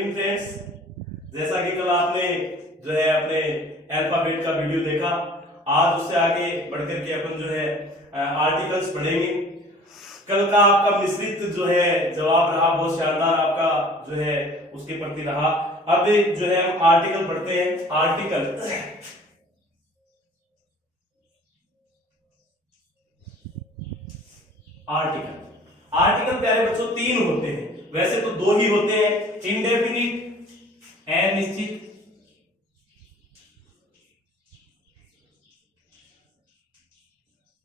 Evening friends. जैसा कि कल आपने जो है अपने अल्फाबेट का वीडियो देखा, आज उससे आगे बढ़कर के अपन जो है आर्टिकल्स पढ़ेंगे। कल का आपका मिश्रित जो है जवाब रहा, बहुत शानदार आपका जो है उसके प्रति रहा। अब जो है हम आर्टिकल पढ़ते हैं। आर्टिकल प्यारे बच्चों तीन होते हैं, वैसे तो दो ही होते हैं, इंडेफिनिट, अनिश्चित,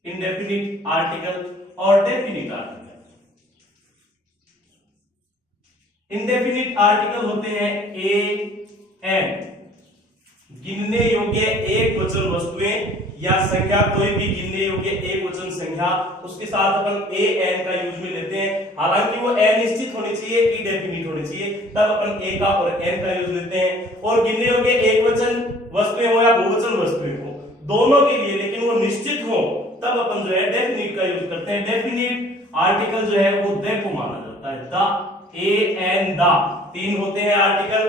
इंडेफिनिट आर्टिकल और डेफिनिट आर्टिकल। इंडेफिनिट आर्टिकल होते हैं ए एन, गिनने योग्य एक वचन वस्तुएं या संख्या, कोई भी गिनने योग्य एक वचन संख्या, उसके साथ अपन ए एन का यूज में लेते हैं। हालांकि वो अनिश्चित होनी चाहिए, इंडेफिनिट होनी चाहिए, तब अपन ए का और एन का यूज लेते हैं। और गिनने योग्य एक वचन वस्तुएं हो या बहुवचन वस्तुएं हो, दोनों के लिए लेकिन वो निश्चित हो, तब अपन जो है डेफिनिट का यूज करते हैं। डेफिनिट आर्टिकल जो है वो दे को माना जाता है, द, ए एन, द, तीन होते हैं आर्टिकल।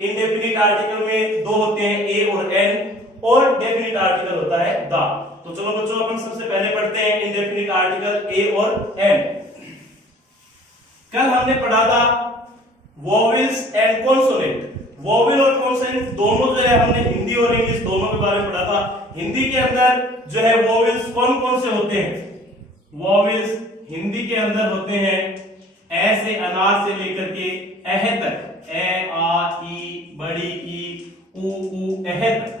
इंडेफिनिट आर्टिकल में दो होते हैं, ए और एन, और डेफिनिट आर्टिकल होता है द। तो चलो बच्चों अपन सबसे पहले पढ़ते हैं इंडेफिनिट आर्टिकल ए और एन। कल हमने पढ़ा था वोवेल्स एंड कॉन्सोनेंट। वोवेल और कॉन्सोनेंट दोनों जो है हमने हिंदी और इंग्लिश दोनों के बारे में पढ़ा था। हिंदी के अंदर जो है वोवेल्स कौन कौन से होते हैं? वोवेल्स हिंदी के अंदर होते हैं ए से अनाज से लेकर के एह तक, ए आ ई, बड़ी ई, ऊ एह तक,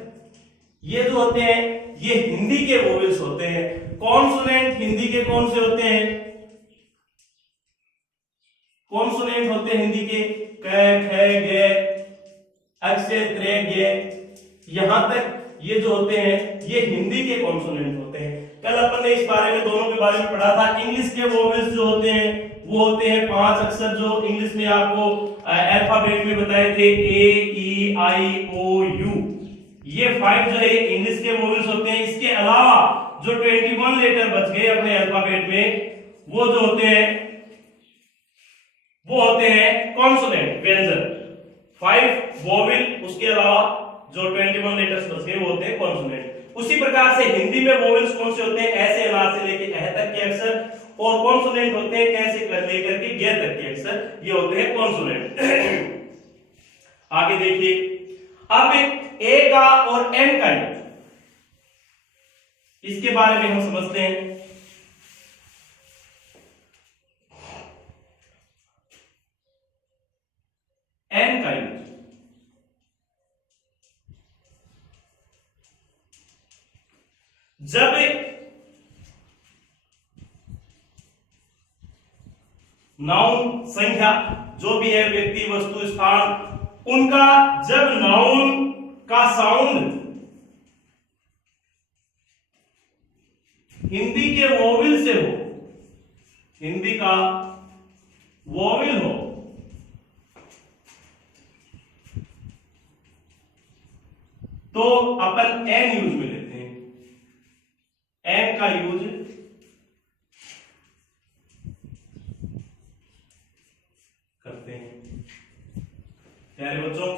ये जो होते हैं ये हिंदी के वोवेल्स होते हैं। कॉन्सोनेंट हिंदी के कौन से होते हैं? कॉन्सोनेंट होते हैं हिंदी के क, ख, ग, अक्षय, त्रे, गे, यहां तक ये जो होते हैं ये हिंदी के कॉन्सोनेंट होते हैं। कल अपन ने इस बारे में दोनों के बारे में पढ़ा था। इंग्लिश के वोवेल्स जो होते हैं वो होते हैं 5 अक्षर, जो इंग्लिश में आपको अल्फाबेट में बताए थे, ए ई आई ओ यू। ये 5 जो है इंग्लिश के वोवेल्स होते हैं। इसके अलावा जो 21 लेटर बच गए अपने अल्फाबेट में, वो जो होते हैं वो होते हैं कॉन्सोनेंट, व्यंजन। 5 वोवेल, उसके अलावा जो 21 लेटर्स बच गए वो होते हैं कॉन्सोनेंट। उसी प्रकार से हिंदी में वोवेल्स कौन से होते हैं? ऐसे अनाज से लेकर एह तक के अक्षर, और कॉन्सोनेंट होते हैं कैसे लेकर के गे तक के अक्षर, ये होते हैं कॉन्सोनेंट। आगे देखिए, अब ए का और एन का यूज, इसके बारे में हम समझते हैं। एन का यूज, जब नाउन संख्या जो भी है, व्यक्ति, वस्तु, स्थान, उनका जब नाउन का साउंड हिंदी के वोवेल से हो, हिंदी का वोवेल हो, तो अपन एन यूज में लेते हैं। एन का यूज करते हैं। प्यारे बच्चों,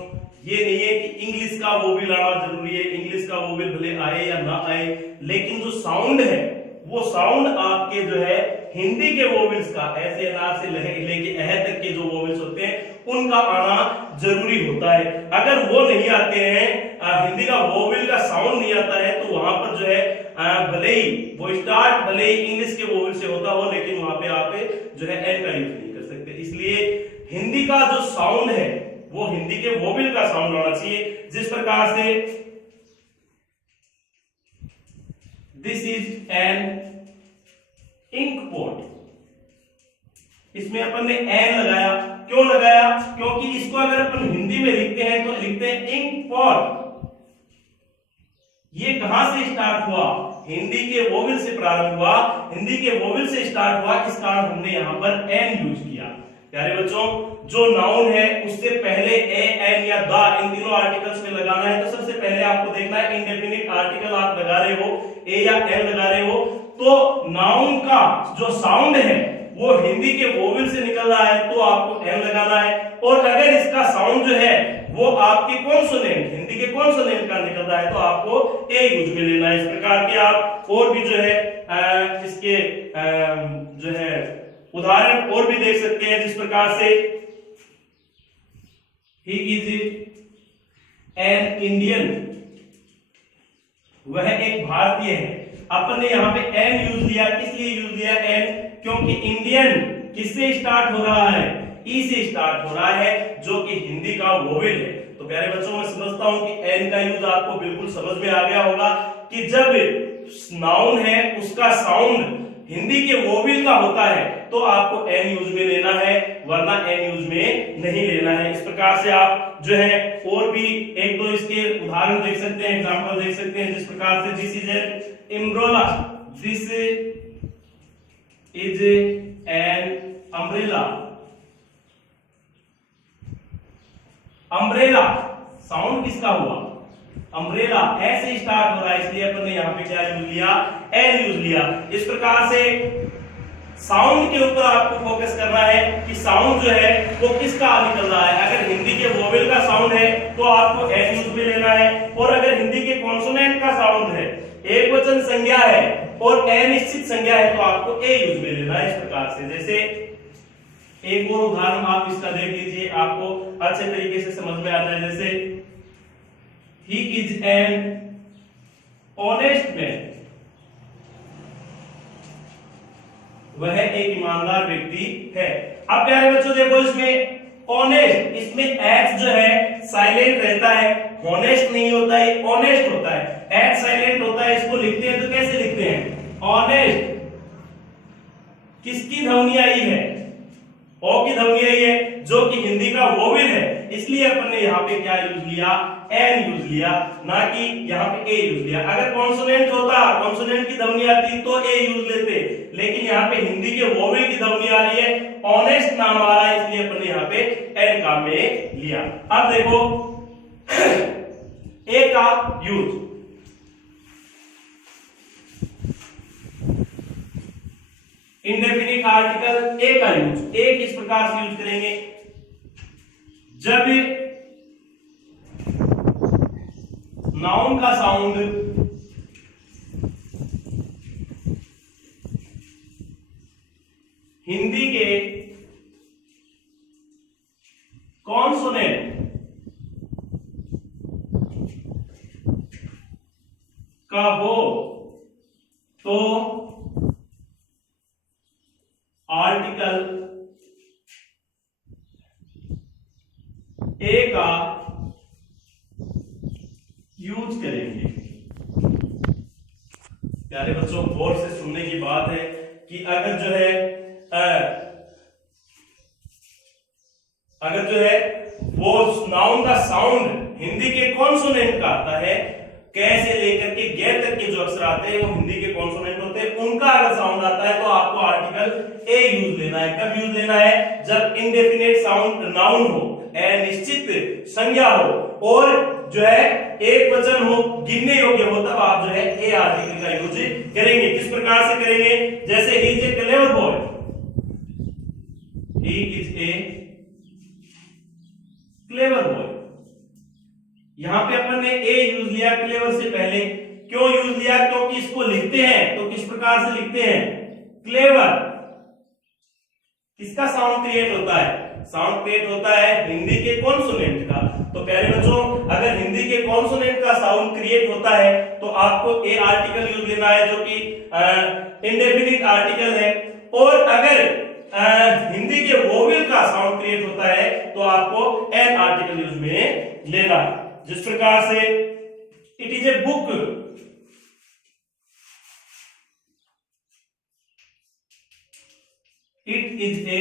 ये नहीं है कि इंग्लिश का वोवेल आना जरूरी है, इंग्लिश का वोवेल भले आए या ना आए, लेकिन जो साउंड है वो साउंड आपके जो है हिंदी के वोवेल्स का, ऐसे अनाज से लेके एह तक के जो वोवेल्स होते हैं उनका आना जरूरी होता है। अगर वो नहीं आते हैं, हिंदी का वोवेल का साउंड नहीं आता है, तो वहां पर जो है भले ही वो स्टार्ट भले ही इंग्लिश के वोवेल से होता हो, लेकिन वहां पे आप जो है एन का यूज नहीं कर सकते। इसलिए हिंदी का जो साउंड है वो हिंदी के वोवेल का साउंड आना चाहिए। जिस प्रकार से this is an ink pot, इसमें अपन ने एन लगाया, क्यों लगाया? क्योंकि इसको अगर अपन हिंदी में लिखते हैं तो लिखते हैं इंक पॉट। ये कहां से स्टार्ट हुआ? हिंदी के वोवेल से प्रारंभ हुआ, हिंदी के वोवेल से स्टार्ट हुआ, इस कारण हमने यहां पर एन यूज किया। प्यारे बच्चों, जो नाउन है उससे पहले ए एन या द, इन तीनों आर्टिकल्स में लगाना है, तो सबसे पहले आपको देखना है इंडेफिनिट आर्टिकल आप लगा रहे हो, ए या एन लगा रहे हो, तो नाउन का जो साउंड है वो हिंदी के वोवेल से निकल रहा है तो आपको एन लगाना है, और अगर इसका साउंड जो है वो आपके कॉन्सोनेंट, हिंदी के कॉन्सोनेंट का निकल रहा है तो आपको ए यूज में लेना है। इस प्रकार के आप और भी जो है इसके जो है उदाहरण और भी देख सकते हैं, जिस प्रकार से ही इज एन इंडियन, वह एक भारतीय है। अपन ने यहाँ पे एन यूज लिया, इसलिए यूज लिया एन क्योंकि इंडियन किससे स्टार्ट हो रहा है, ई से स्टार्ट हो रहा है, जो कि हिंदी का वोवेल है। तो प्यारे बच्चों मैं समझता हूं कि एन का यूज आपको बिल्कुल समझ में आ गया होगा कि जब नाउन है उसका साउंड हिंदी के वोवेल का होता है तो आपको एन यूज में लेना है, वरना एन यूज में नहीं लेना है। इस प्रकार से आप जो है और भी एक दो इसके उदाहरण देख सकते हैं, एग्जांपल देख सकते हैं, जिस प्रकार से this is an umbrella, this is an umbrella. Umbrella sound किसका हुआ, अम्ब्रेला ऐसे स्टार्ट हो रहा है, इसलिए अपन ने यहाँ पे क्या यूज लिया, एन यूज लिया। इस प्रकार से साउंड के ऊपर आपको फोकस करना है कि साउंड जो है वो किसका निकल रहा है। अगर हिंदी के वोवेल का साउंड है तो आपको एन यूज में लेना है, और अगर हिंदी के कॉन्सोनेंट का साउंड है, एक वचन संज्ञा है और अनिश्चित संज्ञा है तो आपको ए यूज में लेना है। इस प्रकार से जैसे एक और उदाहरण आप इसका देख लीजिए, आपको अच्छे तरीके से समझ में आता है। जैसे he is an honest man, वह एक ईमानदार व्यक्ति है। अब प्यारे बच्चों देखो इसमें ऑनेस्ट, इसमें एच जो है साइलेंट रहता है, ऑनेस्ट नहीं होता है, ऑनेस्ट होता है, एच साइलेंट होता है। इसको लिखते हैं तो कैसे लिखते हैं, ऑनेस्ट। किसकी ध्वनि आई है, ओ की ध्वनि आई है, जो कि हिंदी का वोवेल है, इसलिए अपन ने यहाँ पे क्या यूज लिया, एन यूज लिया, ना कि यहाँ पे ए यूज लिया। अगर कॉन्सोनेंट होता, कॉन्सोनेंट की ध्वनि आती तो ए यूज लेते, लेकिन यहाँ पे हिंदी के वोवेल की ध्वनि आ रही है, ऑनेस्ट नाम आ रहा है, इसलिए अपन ने यहाँ पे एन काम में लिया। अब देखो ए का यूज, इंडेफिनिट आर्टिकल ए का यूज, ए किस प्रकार से यूज करेंगे, जब नाउन का साउंड हिंदी के कॉन्सोनेंट का हो तो आर्टिकल ए का यूज करेंगे। प्यारे बच्चों गौर से सुनने की बात है कि अगर जो है वो नाउन का साउंड हिंदी के कॉन्सोनेंट का आता है, कैसे लेकर के गे तक के जो अक्षर आते हैं वो हिंदी के कॉन्सोनेंट होते हैं, उनका अगर साउंड आता है तो आपको आर्टिकल ए यूज लेना है। कब यूज लेना है, जब इंडेफिनिट साउंड नाउन हो, अनिश्चित संज्ञा हो, और जो है एक वचन हो, गिनने योग्य हो, तब आप जो है ए आर्टिकल का यूज करेंगे। किस प्रकार से करेंगे, जैसे he is a clever boy, he is a clever boy, यहां पे अपन ने ए यूज लिया क्लेवर से पहले, क्यों यूज लिया, क्योंकि इसको लिखते हैं तो किस प्रकार से लिखते हैं, क्लेवर। किसका साउंड क्रिएट होता है, साउंड क्रिएट होता है हिंदी के कॉन्सोनेंट का। तो प्यारे बच्चों अगर हिंदी के कॉन्सोनेंट का साउंड क्रिएट होता है तो आपको ए आर्टिकल यूज लेना है, जो कि इंडेफिनिट आर्टिकल है, और अगर हिंदी के वोवेल का साउंड क्रिएट होता है तो आपको एन आर्टिकल यूज में लेना है। जिस प्रकार से it is a book, it is a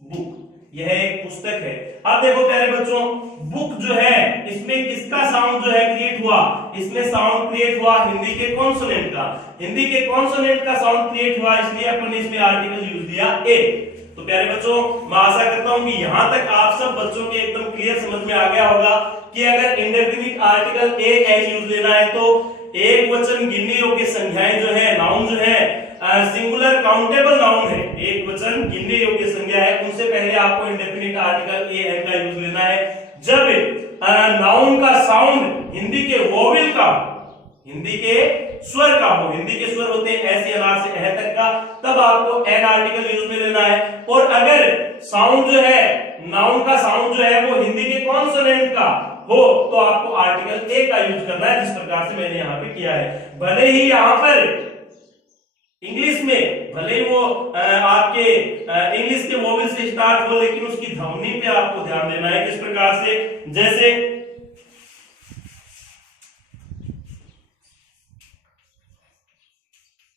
book, यह एक पुस्तक है। अब देखो प्यारे बच्चों बुक जो है इसमें किसका साउंड जो है क्रिएट हुआ, इसमें साउंड क्रिएट हुआ हिंदी के कॉन्सोनेंट का, हिंदी के कॉन्सोनेंट का साउंड क्रिएट हुआ, इसलिए अपन ने इसमें आर्टिकल यूज दिया ए। तो प्यारे बच्चों मैं आशा करता हूं कि यहां तक आप सब बच्चों के एकदम क्लियर समझ में आ गया होगा कि अगर indefinite article A N use लेना है तो एक वचन गिनने योग्य संख्याएं जो है, नाउन जो है सिंगुलर काउंटेबल नाउन है, एक वचन गिनने योग्य संज्ञा है, उनसे पहले आपको इंडेफिनिट आर्टिकल ए एन का यूज लेना है। जब नाउन का साउंड हिंदी के वोवेल का, हिंदी के स्वर का हो, हिंदी के स्वर होते हैं ऐसे अनार से अह तक का, तब आपको एन आर्टिकल यूज में लेना है। और अगर साउंड जो है, नाउन का साउंड जो है वो हिंदी के कॉन्सोनेंट का हो, तो आपको आर्टिकल ए का यूज करना है, जिस प्रकार से मैंने यहां पे किया है। भले ही यहां पर इंग्लिश में, भले ही वो आपके इंग्लिश के वोवेल से स्टार्ट हो, लेकिन उसकी ध्वनि पे आपको ध्यान देना है। किस प्रकार से, जैसे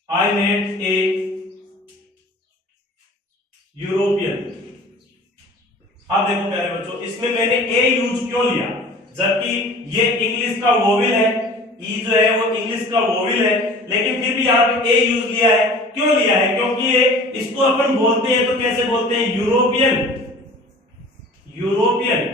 आई मेट ए यूरोपियन। अब देखो प्यारे बच्चों, इसमें मैंने ए यूज क्यों लिया, जबकि ये इंग्लिश का वोवेल है, ई जो है वो इंग्लिश का वोवेल है, लेकिन फिर भी यहाँ पे ए यूज लिया है। क्यों लिया है? क्योंकि ये, इसको अपन बोलते हैं तो कैसे बोलते हैं, यूरोपियन। यूरोपियन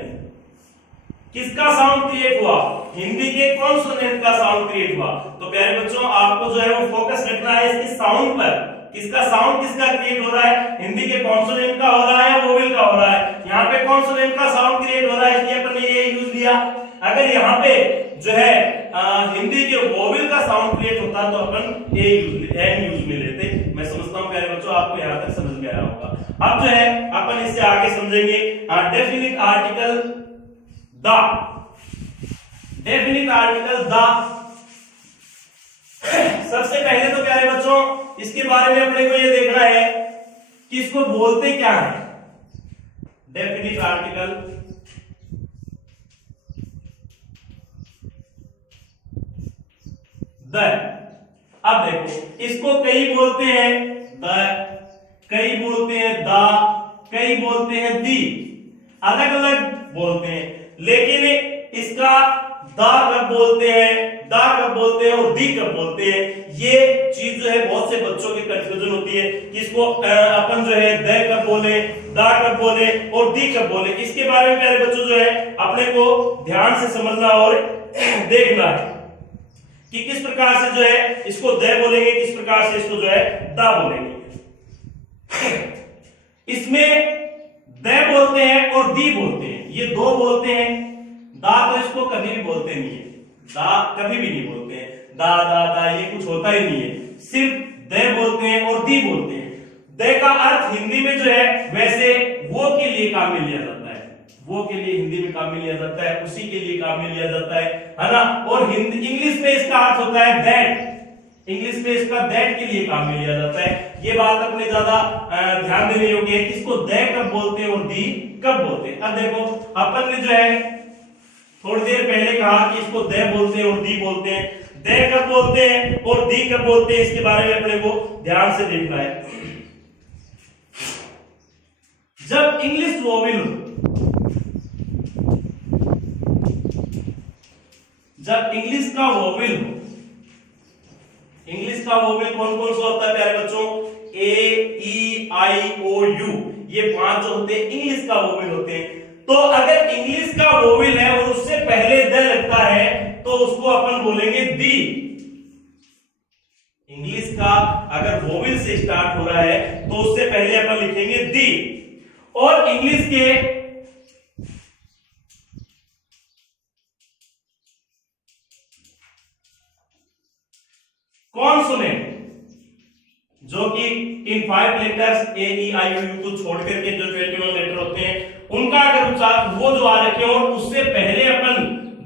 किसका साउंड क्रिएट हुआ, हिंदी के कॉन्सोनेंट का साउंड क्रिएट हुआ। तो प्यारे बच्चों, आपको जो है वो फोकस रखना है इसके साउंड पर, किसका साउंड किसका क्रिएट हो रहा है, हिंदी के कॉन्सोनेंट का हो रहा है या वोवेल का हो रहा है। यहाँ पे कॉन्सोनेंट का साउंड क्रिएट हो रहा है, इसलिए अपन ने ये यूज लिया। अगर यहाँ पे जो है हिंदी के वोवेल का साउंड क्रिएट होता तो अपन एन यूज में लेते। मैं समझता हूँ प्यारे बच्चों आपको यहाँ तक समझ में आया होगा। अब जो है अपन इससे आगे समझेंगे definite article the. Definite article the, सबसे पहले तो प्यारे बच्चों इसके बारे में अपने को ये देखना है कि इसको बोलते क्या है। Definite article the. अब देखो, इसको कई बोलते हैं द, कई बोलते हैं दा, कई बोलते हैं दी, अलग अलग बोलते हैं। लेकिन इसका दा कब बोलते हैं, दा कब बोलते हैं और दी कब बोलते हैं, ये चीज जो है बहुत से बच्चों की कंफ्यूजन होती है कि इसको अपन जो है द कब बोले, दा कब बोले और दी कब बोले। इसके बारे में प्यारे बच्चों जो है अपने को ध्यान से समझना और देखना है कि किस प्रकार से जो है इसको द बोलेंगे, किस प्रकार से इसको जो है दा बोलेंगे। इसमें द बोलते हैं और दी बोलते हैं, ये दो बोलते हैं। दा तो इसको कभी भी बोलते नहीं है, दा कभी भी नहीं बोलते हैं, दा दा दा ये कुछ होता ही नहीं है, सिर्फ द बोलते हैं और दी बोलते हैं। द का अर्थ हिंदी में जो है वैसे वो के लिए काम में लिया जाता है, वो के लिए हिंदी में काम में लिया जाता है, उसी के लिए काम में लिया जाता है ना। और हिंदी इंग्लिश में इसका अर्थ होता है दैट, इंग्लिश में इसका दैट के लिए काम में लिया जाता है। ये बात अपने ज्यादा ध्यान देने योग्य है, किसको द कब बोलते हैं और दी कब बोलते हैं। अब देखो, अपन ने जो है थोड़ी देर पहले कहा कि इसको द बोलते हैं और दी बोलते हैं। द कब बोलते हैं और दी कब बोलते हैं, इसके बारे में अपने को ध्यान से देखना है। जब इंग्लिश वोवेल हो, जब इंग्लिश का वोवेल हो, इंग्लिश का वोवेल कौन कौन सा होता है प्यारे बच्चों, ए ई आई ओ यू, ये पांच जो होते हैं इंग्लिश का वोवेल होते हैं। तो अगर इंग्लिश का वोवेल है और उससे पहले द लगता है तो उसको अपन बोलेंगे दी। इंग्लिश का अगर वोवेल से स्टार्ट हो रहा है तो उससे पहले अपन लिखेंगे दी। और इंग्लिश के कॉन्सोनेंट जो कि इन 5 letters A E I O you को छोड़ करके जो 21 लेटर होते हैं उनका अगर उच्चार वो जो आ रखे हो और उससे पहले अपन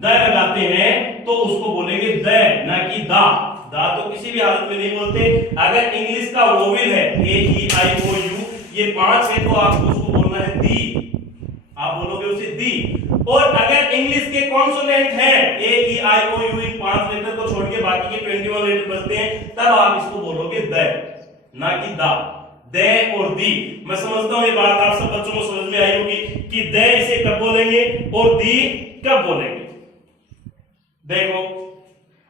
द लगाते हैं तो उसको बोलेंगे द, ना कि दा। दा तो किसी भी हालत में नहीं बोलते। अगर इंग्लिश का वोवेल है ए ई आई ओ यू, ये 5 है तो आपको उसको बोलना है दी, आप बोलोगे उसे दी। और अगर इंग्लिश के कॉन्सोनेंट है ए ई आई ओ यू, इन 5 लेटर को छोड़ के बाकी के 21 लेटर बचते हैं, तब आप इसको बोलोगे द, ना कि दा। दे और दी, मैं समझता हूं ये बात आप सब बच्चों को समझ में आई होगी कि दे इसे कब बोलेंगे और दी कब बोलेंगे। देखो,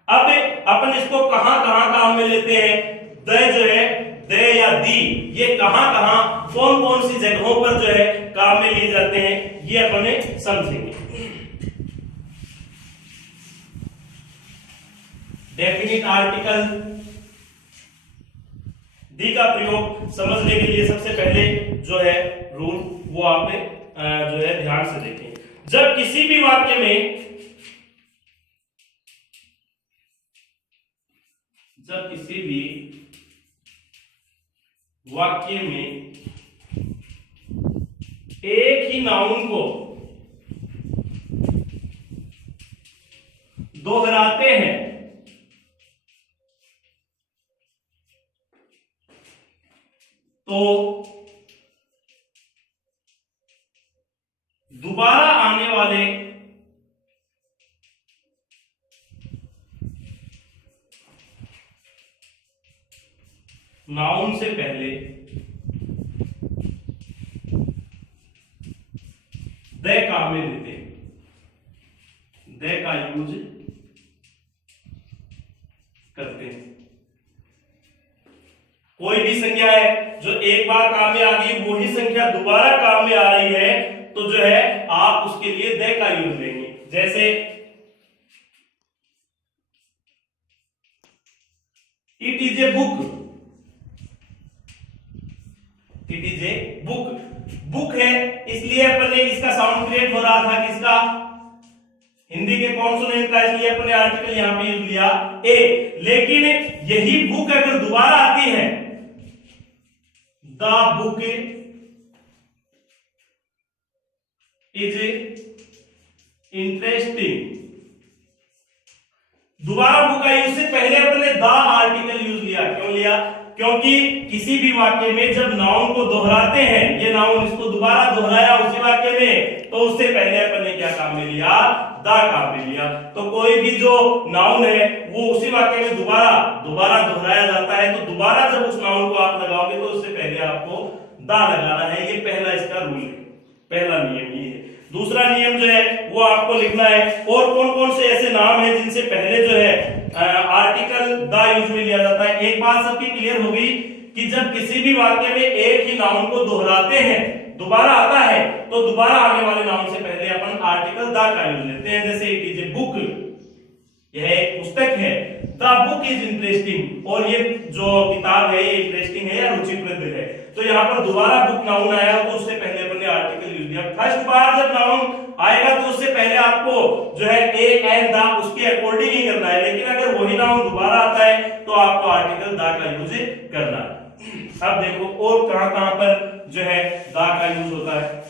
अब अपन इसको कहां कहां काम में लेते हैं। द जो है, दे या दी, ये कहां कहां कौन कौन सी जगहों पर जो है काम में लिए जाते हैं, ये अपन समझेंगे। डेफिनिट आर्टिकल दी का प्रयोग समझने के लिए सबसे पहले जो है रूल वो आपने जो है ध्यान से देखें। जब किसी भी वाक्य में एक ही नाउन को दोहराते हैं तो दोबारा आने वाले नाउन से पहले द का में लेते हैं, द का यूज करते हैं। कोई भी संख्या है जो एक बार काम में आ गई, वही संख्या दोबारा काम में आ रही है, तो जो है आप उसके लिए द का यूज लेंगे। जैसे it is a book, it is a book, book है इसलिए अपन ने इसका साउंड क्रिएट हो रहा था किसका, हिंदी के कॉन्सोनेंट का, इसलिए अपन ने आर्टिकल यहां पे यूज लिया ए। लेकिन यही बुक अगर दोबारा आती है, द बुक इज इंटरेस्टिंग, दोबारा बुक आई, उससे पहले अपन ने द आर्टिकल यूज लिया। क्यों लिया? क्योंकि किसी भी वाक्य में जब नाउन को दोहराते हैं, ये नाउन इसको दोबारा दोहराया उसी वाक्य में, तो उससे पहले अपन ने क्या काम में लिया, द काम में लिया। तो कोई भी जो नाउन है वो उसी वाक्य में दोबारा दोहराया जाता है, तो दोबारा जब उस नाउन को आप लगाओगे तो उससे पहले आपको द लगाना है। ये पहला इसका रूल है, पहला नियम ये है। दूसरा नियम जो है वो आपको लिखना है, और कौन कौन से ऐसे नाम हैं जिनसे पहले जो है आर्टिकल द यूज में लिया जाता है। एक बात सबकी क्लियर होगी कि जब किसी भी वाक्य में एक ही नाउन को दोहराते हैं, दोबारा आता है, तो दोबारा आने वाले नाउन से पहले अपन आर्टिकल द का यूज लेते हैं। जैसे इट इज ए बुक, यह एक पुस्तक है, द बुक इज इंटरेस्टिंग, और ये जो किताब है ये इंटरेस्टिंग है या रुचिप्रद है। तो यहाँ पर दोबारा बुक नाउन आया तो उससे पहले अपन ने आर्टिकल यूज किया। फर्स्ट बार जब नाउन आएगा तो उससे पहले आपको जो है ए एंड द उसके अकॉर्डिंग ही करना है, लेकिन अगर वही नाउन दोबारा आता है तो आपको आर्टिकल द का यूज करना है। अब देखो और कहां कहां पर जो है द का यूज होता है।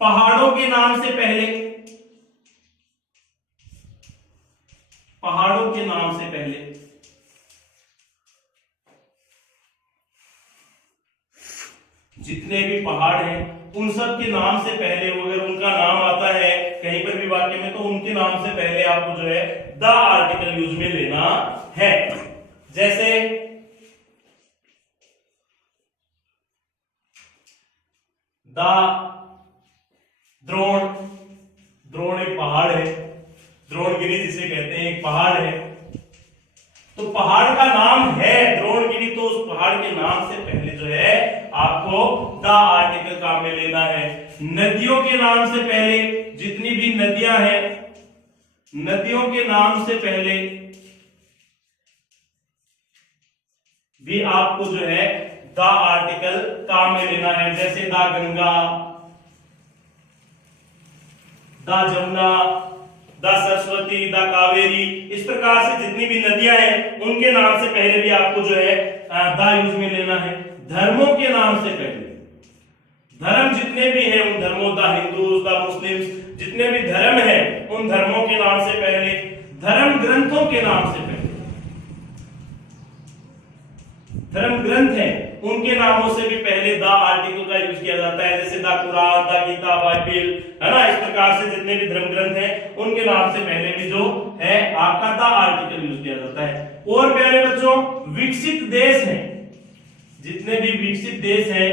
पहाड़ों के नाम से पहले, पहाड़ों के नाम से पहले जितने भी पहाड़ हैं उन सब के नाम से पहले अगर उनका नाम आता है कहीं पर भी वाक्य में, तो उनके नाम से पहले आपको जो है द आर्टिकल यूज में लेना है। जैसे द द्रोण, द्रोण एक पहाड़ है, द्रोणगिरी जिसे कहते हैं एक पहाड़ है, तो पहाड़ का नाम है द्रोणगिरी, तो उस पहाड़ के नाम से पहले जो है आपको द आर्टिकल काम में लेना है। नदियों के नाम से पहले जितनी भी नदियां हैं, नदियों के नाम से पहले भी आपको जो है द आर्टिकल काम में लेना है। जैसे the Ganga, the Jamuna, the Saraswati, the Kaveri, इस प्रकार से जितनी भी नदियां हैं उनके नाम से पहले भी आपको जो है द यूज में लेना है। धर्मों के नाम से पहले, धर्म जितने भी हैं उन धर्मों, द हिंदूज, द मुस्लिम्स, जितने भी धर्म हैं उन धर्मों के नाम से पहले, धर्म ग्रंथों के नाम से पहले, धर्म ग्रंथ हैं उनके नामों से भी पहले द आर्टिकल का यूज किया जाता है। जैसे the Quran, the Gita, Bible, है ना, इस प्रकार से जितने भी धर्म ग्रंथ हैं उनके नाम से पहले भी जो है आपका द आर्टिकल यूज किया जाता है। और प्यारे बच्चों, विकसित देश हैं, जितने भी विकसित देश हैं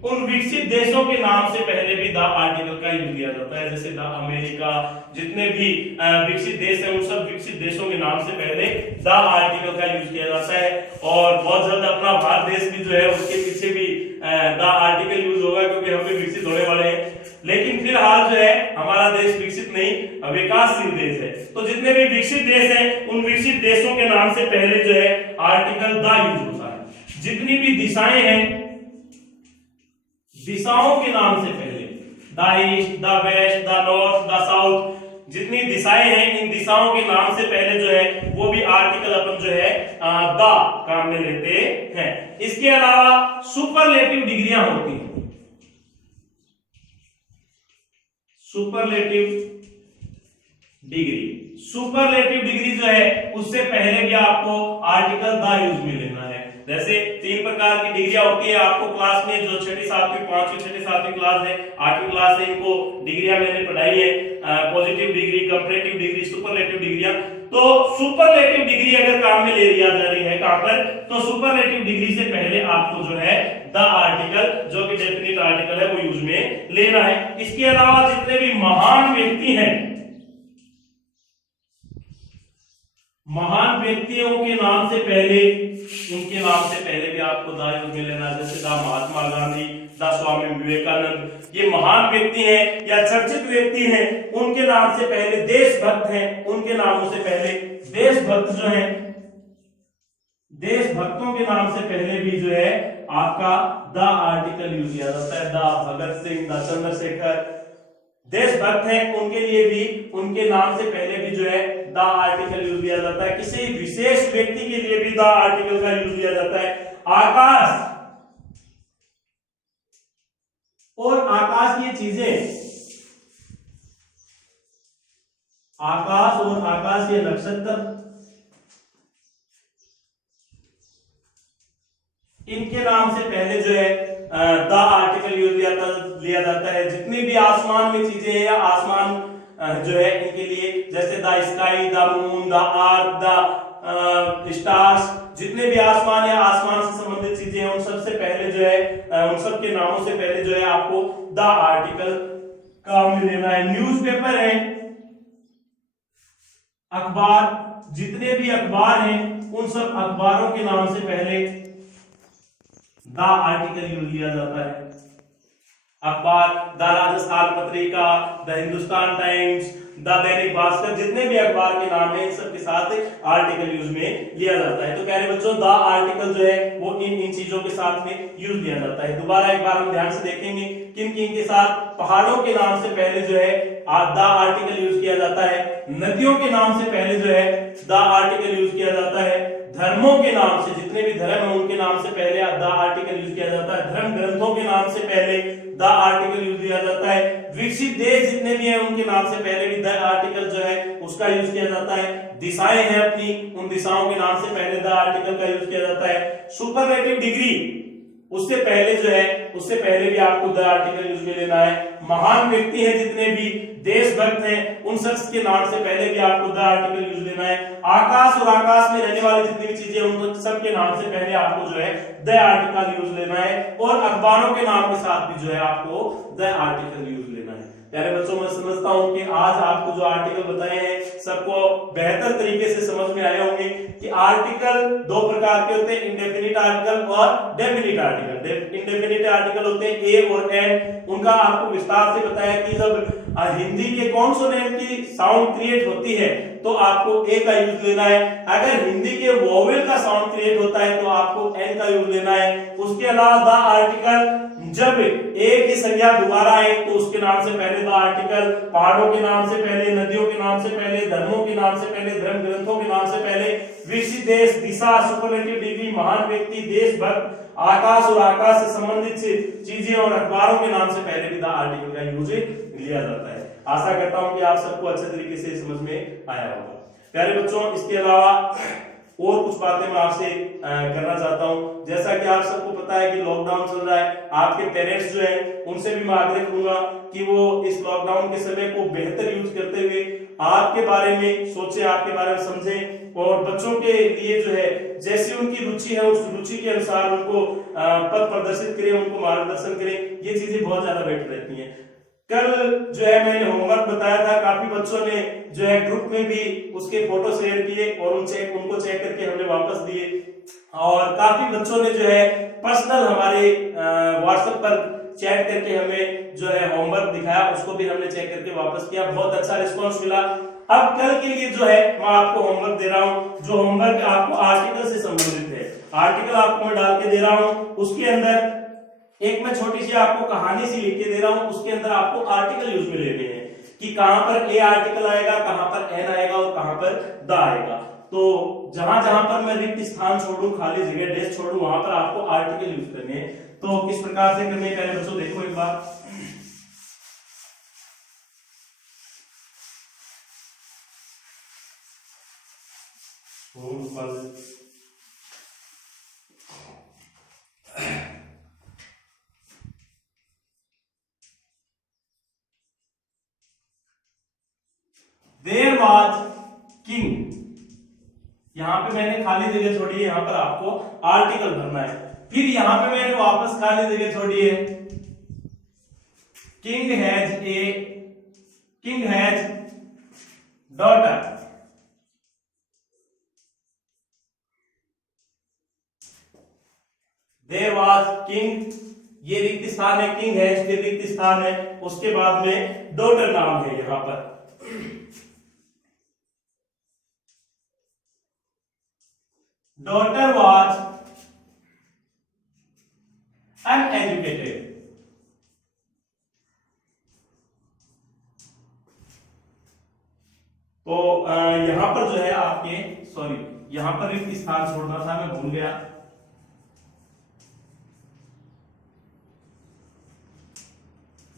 उन विकसित देशों के नाम से पहले भी द आर्टिकल का यूज किया जाता है। जैसे द अमेरिका, जितने भी विकसित देश हैं उन सब विकसित देशों के नाम से पहले द आर्टिकल का यूज किया जाता है। और बहुत जल्द अपना भारत देश भी जो है उसके पीछे भी द आर्टिकल यूज होगा, क्योंकि हम भी विकसित होने वाले हैं। लेकिन फिर फिलहाल जो है हमारा देश विकसित नहीं विकासशील देश है। तो जितने भी विकसित देश हैं उन विकसित देशों के नाम से पहले जो है आर्टिकल द यूज होता है। जितनी भी दिशाएं हैं, दिशाओं के नाम से पहले the east, the west, the north, the south, जितनी दिशाएं हैं इन दिशाओं के नाम से पहले जो है वो भी आर्टिकल अपन जो है द काम में लेते हैं। इसके अलावा सुपरलेटिव डिग्रियां होती हैं। सुपरलेटिव डिग्री जो है उससे पहले भी आपको आर्टिकल द यूज में लेना है। जैसे 3 प्रकार की डिग्रियां होती है आपको क्लास में, जो 6ठी 7वीं 5वीं 6ठी 7वीं क्लास है, 8वीं क्लास से इनको डिग्रियां मैंने पढ़ाई है, positive degree, comparative degree, superlative डिग्रियां। तो सुपरलेटिव डिग्री अगर काम में ले लिया जा रही है कहां पर, तो सुपरलेटिव डिग्री से पहले आपको जो है द आर्टिकल जो कि डेफिनिट आर्टिकल है वो यूज में लेना है। इसके अलावा जितने भी महान व्यक्ति हैं, महान व्यक्तियों के नाम से पहले, उनके नाम से पहले भी आपको द यूज में लेना, जैसे द महात्मा गांधी, द स्वामी विवेकानंद, ये महान व्यक्ति हैं या चर्चित व्यक्ति हैं, उनके नाम से पहले देशभक्त हैं, उनके नामों से पहले देशभक्त जो हैं, देशभक्तों के नाम से पहले भी जो है आपका द आर्टिकल यूज किया जाता है। द भगत सिंह, द चंद्रशेखर, देशभक्त हैं, उनके लिए भी उनके नाम से पहले भी जो है द आर्टिकल यूज किया जाता है। किसी विशेष व्यक्ति के लिए भी द आर्टिकल का यूज किया जाता है। आकाश और आकाशीय चीजें, आकाश और आकाशीय नक्षत्र, इनके नाम से पहले जो है द आर्टिकल यूज लिया जाता है। जितनी भी आसमान में चीजें हैं या आसमान जो है इनके लिए, जैसे the sky, the moon, the earth, the stars, जितने भी आसमान या आसमान से संबंधित चीजें हैं उन सबसे पहले जो है उन सब के नामों से पहले जो है आपको द आर्टिकल काम में लेना है। न्यूज़पेपर है, अखबार, जितने भी अखबार हैं उन सब अखबारों के नाम से पहले द आर्टिकल यूज किया जाता है। अखबार, the Rajasthan Patrika, the Hindustan times, the Dainik Bhaskar, जितने भी अखबार के नाम है इन सब के साथ आर्टिकल यूज में लिया जाता है। तो प्यारे बच्चों द आर्टिकल जो है वो इन चीजों के साथ में यूज लिया जाता है। दोबारा एक बार हम ध्यान से देखेंगे किन किन के साथ। पहाड़ों के नाम से पहले जो है द आर्टिकल यूज किया जाता है। नदियों के नाम से पहले जो है द आर्टिकल यूज किया जाता है। धर्मों के नाम से, जितने भी धर्म है उनके नाम से पहले द आर्टिकल यूज किया जाता है। धर्म ग्रंथों के नाम से पहले द आर्टिकल यूज किया जाता है। विकसित देश जितने भी हैं उनके नाम से पहले भी द आर्टिकल जो है उसका यूज किया जाता है। दिशाएं हैं अपनी, उन दिशाओं के नाम से पहले द आर्टिकल का यूज किया जाता है। सुपरलेटिव डिग्री, उससे पहले जो है उससे पहले भी आपको द आर्टिकल यूज में लेना है। महान व्यक्ति हैं जितने भी, देशभक्त हैं, उन शख्स के नाम से पहले भी आपको द आर्टिकल यूज लेना है। आकाश और आकाश में रहने वाली जितनी भी चीजें उन सब के नाम से पहले आपको जो है द आर्टिकल यूज लेना है। और अखबारों के नाम के साथ भी जो है आपको द आर्टिकल यूज लेना है। प्यारे बच्चों, मैं समझता हूं कि आज आपको जो आर्टिकल बताए हैं सबको बेहतर तरीके से समझ में आए होंगे कि आर्टिकल 2 प्रकार के होते हैं, इंडेफिनिट आर्टिकल और डेफिनिट आर्टिकल। इंडेफिनिट आर्टिकल होते हैं ए और एन, उनका आपको विस्तार से बताया कि जब हिंदी के कॉन्सोनेंट की साउंड क्रिएट होती है तो आपको ए का यूज लेना है। अगर हिंदी के वोवेल का साउंड क्रिएट होता है तो आपको एन का यूज लेना है। उसके अलावा द आर्टिकल जब ए की संज्ञा दोबारा आए तो उसके नाम से पहले द आर्टिकल, पहाड़ों के नाम से पहले, नदियों के नाम से पहले, धर्मों के नाम से पहले, धर्म ग्रंथों के नाम से पहले, विकसित देश, दिशा, सुपरलेटिव डिग्री, महान व्यक्ति, देशभक्त, आकाश और आकाश से संबंधित चीजें और अखबारों के नाम से पहले भी द आर्टिकल का यूज लिया जाता है। आशा करता हूं कि आप सबको अच्छे तरीके से समझ में आया होगा। प्यारे बच्चों, इसके अलावा और कुछ बातें मैं आपसे करना चाहता हूं। जैसा कि आप सबको पता है कि लॉकडाउन चल रहा है, आपके पेरेंट्स जो हैं उनसे भी मैं आग्रह करूंगा कि वो इस लॉकडाउन के समय को बेहतर यूज करते हुए आपके बारे में सोचें, आपके बारे में समझें और बच्चों के लिए जो है जैसी उनकी रुचि है उस रुचि के अनुसार उनको पथ प्रदर्शित करें, उनको मार्गदर्शन करें। ये चीजें बहुत ज्यादा बेटर रहती हैं। कल जो है मैंने होमवर्क बताया था, काफी बच्चों ने जो है ग्रुप में भी उसके फोटो शेयर किए और उनको चेक करके हमने वापस दिए। और काफी बच्चों ने जो है पर्सनल हमारे व्हाट्सएप पर चैट करके हमें जो है होमवर्क दिखाया, उसको भी हमने चेक करके वापस किया, बहुत अच्छा रिस्पांस मिला। अब कल के लिए जो है मैं आपको होमवर्क दे रहा हूं, जो होमवर्क आपको आर्टिकल से संबंधित है। आर्टिकल आपको मैं डाल के दे रहा हूं, उसके अंदर एक मैं छोटी सी आपको कहानी सी लिख के दे रहा हूं, उसके अंदर आपको आर्टिकल यूज में लेने हैं कि कहां पर ए आर्टिकल आएगा, कहां पर एन आएगा और कहां पर द आएगा। तो जहां जहां पर मैं रिक्त स्थान छोड़ू, खाली जगह डेस्क छोड़ू, वहां पर आपको आर्टिकल यूज करने हैं। तो किस प्रकार से करने, पहले बच्चों देखो एक बार। There was king, यहां पे मैंने खाली जगह छोड़ी है, यहां पर आपको आर्टिकल भरना है। फिर यहां पे मैंने वापस खाली जगह छोड़ी है, king has daughter. There was king, ये रिक्त स्थान है, किंग हैज फिर रिक्त स्थान है, उसके बाद में डॉटर नाम है यहां पर। Daughter was uneducated. तो यहां पर जो है आपके, सॉरी यहां पर रिक्त स्थान छोड़ना था, मैं भूल गया।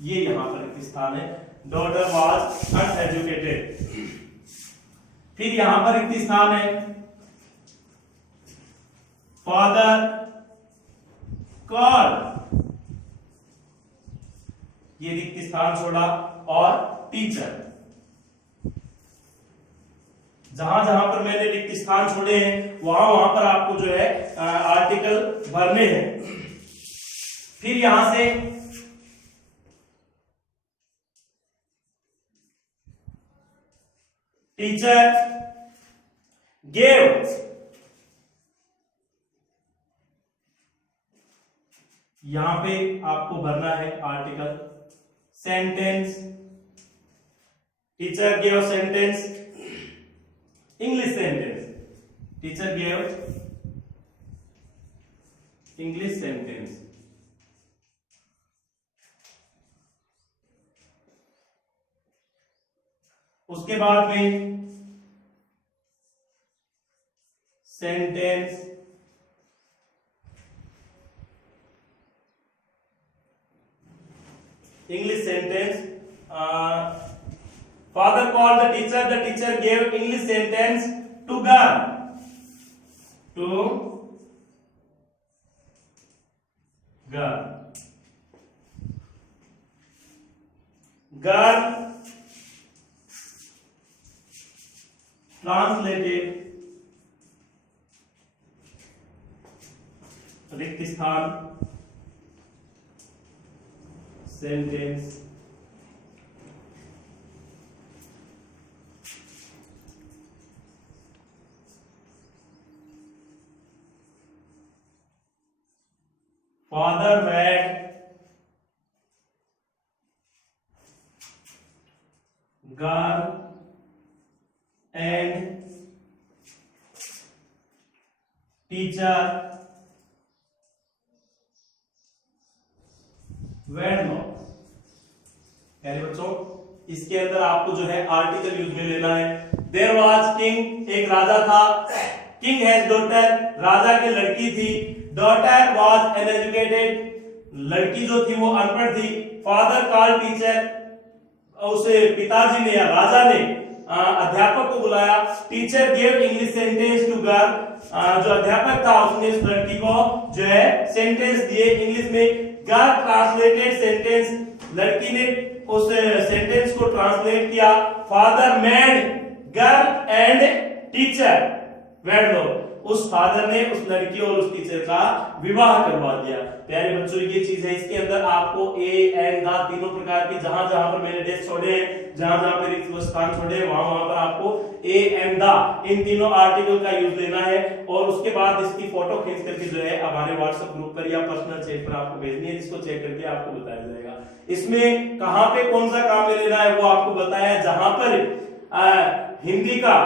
ये यहां पर रिक्त स्थान है, डॉटर वाज अनएजुकेटेड। फिर यहां पर रिक्त स्थान है, फादर कॉल्ड, ये रिक्त स्थान छोड़ा, और टीचर। जहां जहां पर मैंने रिक्त स्थान छोड़े हैं वहां वहां पर आपको जो है आर्टिकल भरने हैं। फिर यहां से टीचर गेव, यहां पे आपको भरना है article. Sentence, teacher gave sentence, English sentence, teacher gave English sentence. उसके बाद में sentence, English sentence. Father called the teacher gave English sentence to girl, girl translated, रिक्त स्थान सेंटेंस। फादर met girl and teacher went home। यानी बच्चों इसके अंदर आपको जो है आर्टिकल यूज में लेना है। देयर वाज किंग, एक राजा था। किंग हैज डॉटर, राजा की लड़की थी। डॉटर वाज अनएजुकेटेड, लड़की जो थी वो अनपढ़ थी। फादर कॉल्ड टीचर, उसे पिताजी ने या राजा ने अध्यापक को बुलाया। Teacher give English sentence to girl, जो अध्यापक था उसने इस लड़की को जो है सेंटेंस दिए इंग्लिश में। गर्ल ट्रांसलेटेड सेंटेंस, लड़की ने उस सेंटेंस को ट्रांसलेट किया। Father made girl and teacher wed लो, उस फादर ने उस लड़की और उस टीचर का विवाह करवा दिया। प्यारे बच्चों ये चीज है, इसके अंदर आपको ए एंड द तीनों प्रकार की जहां जहां पर मैंने डेट छोड़े हैं, जहां जहां पर रिक्त स्थान छोड़े हैं, वहां वहां पर आपको ए एंड द इन तीनों आर्टिकल का यूज लेना है और उसके बाद इसकी फोटो खींच करके जो है हमारे व्हाट्सएप ग्रुप पर या पर्सनल चैट पर आपको भेजनी है, जिसको चेक करके आपको बताया जाएगा। इसमें कहां पे कौन सा काम में लेना है वो आपको बताया, जहां पर हिंदी का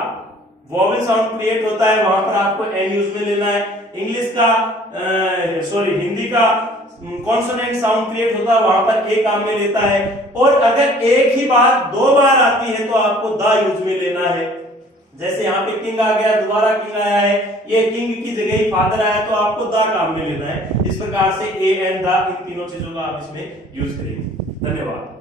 वोवेल साउंड क्रिएट होता है वहां पर आपको एन यूज में लेना है, इंग्लिश का हिंदी का कॉन्सोनेंट साउंड क्रिएट होता है वहां पर ए काम में लेता है, और अगर एक ही बात दो बार आती है तो आपको द यूज में लेना है। जैसे यहाँ पे किंग आ गया, दोबारा किंग आया है, ये किंग की जगह ही फादर आया तो आपको द काम में लेना है। इस प्रकार से ए एंड द इन तीनों चीजों का आप इसमें यूज करेंगे। धन्यवाद।